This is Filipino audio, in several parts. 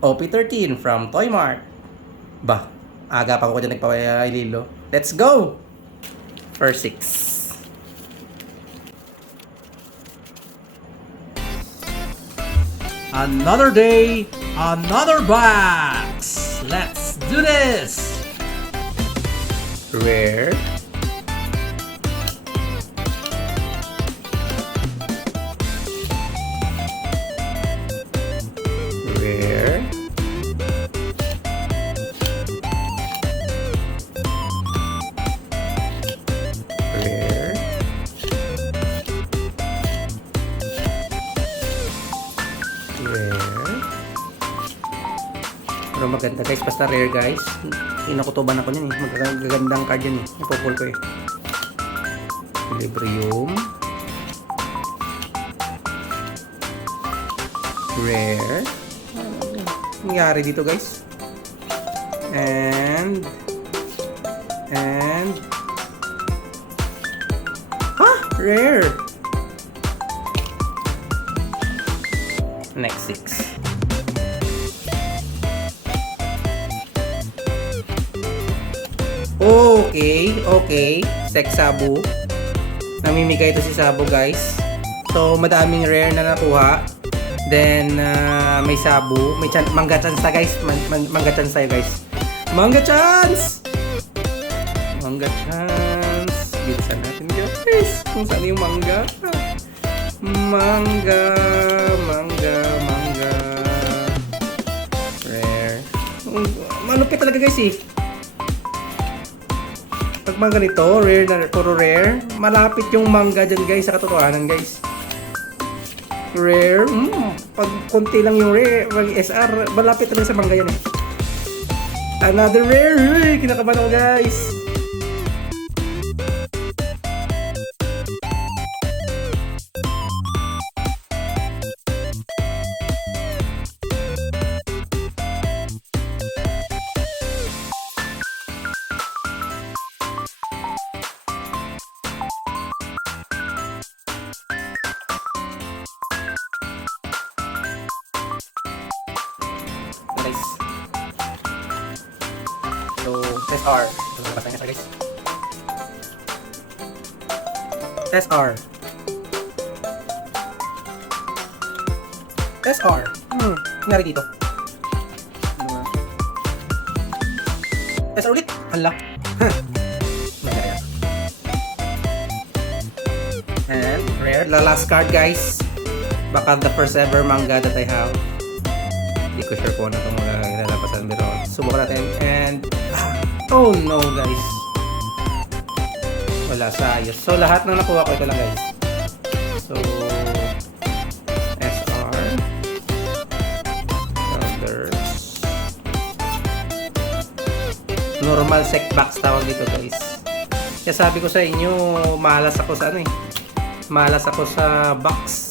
OP13 from Toy Mart. Bah, aga pa ako dyan nagpapaililo. Let's go! First 6. Another day, another box. Let's do this. Rare. Rare. Rare. Rare. Pero maganda guys, basta rare guys. Inakutuban ako niyan eh. Magagandang card yan eh. Ipupul ko eh. Equilibrium. Rare. Ano nangyari dito guys? And rare. Next 6. Okay. Sex Sabu. Namimigay ito si Sabu guys. So madaming rare na nakuha. Then may Sabu, may manga chance na guys. Manga chance tayo guys. Manga chance. Bilisan natin guys. Kung saan yung manga. Manga. Rare. Malupit talaga guys eh. Pag mga ganito, rare na puro rare, malapit yung manga dyan guys sa katotohanan guys. Rare, pag konti lang yung rare, mag SR, malapit talaga sa manga yan eh. Another rare, kinakabahan ako guys. Guys. So, test R. So, nabasa niya siya guys. Test R. Test R. Nangyari dito. Test R ulit. Hala. Nangyari. And rare. The last card guys. Baka the first ever manga that I have. Hindi ko sure kung ano itong mga inalabasan, pero subukan natin. And oh no guys, wala sa ayos. So lahat ng nakuha ko ito lang guys. So SR others, normal sec box tawag dito guys. Kaya sabi ko sa inyo, malas ako sa ano eh, malas ako sa box.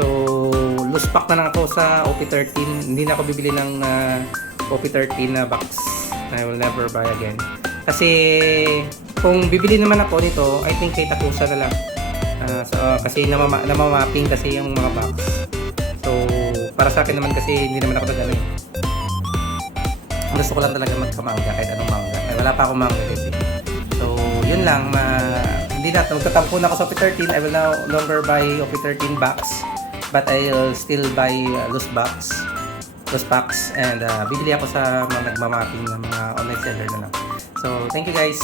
So loose pack na lang ako sa OP13. Hindi na ako bibili ng OP13 na box. I will never buy again. Kasi kung bibili naman ako nito, I think kay Takusa na lang. Kasi namamapping kasi yung mga box. So para sa akin naman kasi hindi naman ako nagano eh. Gusto ko lang talaga magkamanga kahit anong manga. Wala pa akong manga kasi. So yun lang. Hindi na. Magtatampo na ako sa OP13. I will no longer buy OP13 box. But I'll still buy loose packs, and bibili ako sa mga nagmamapping ng mga online seller na lang. So, thank you guys.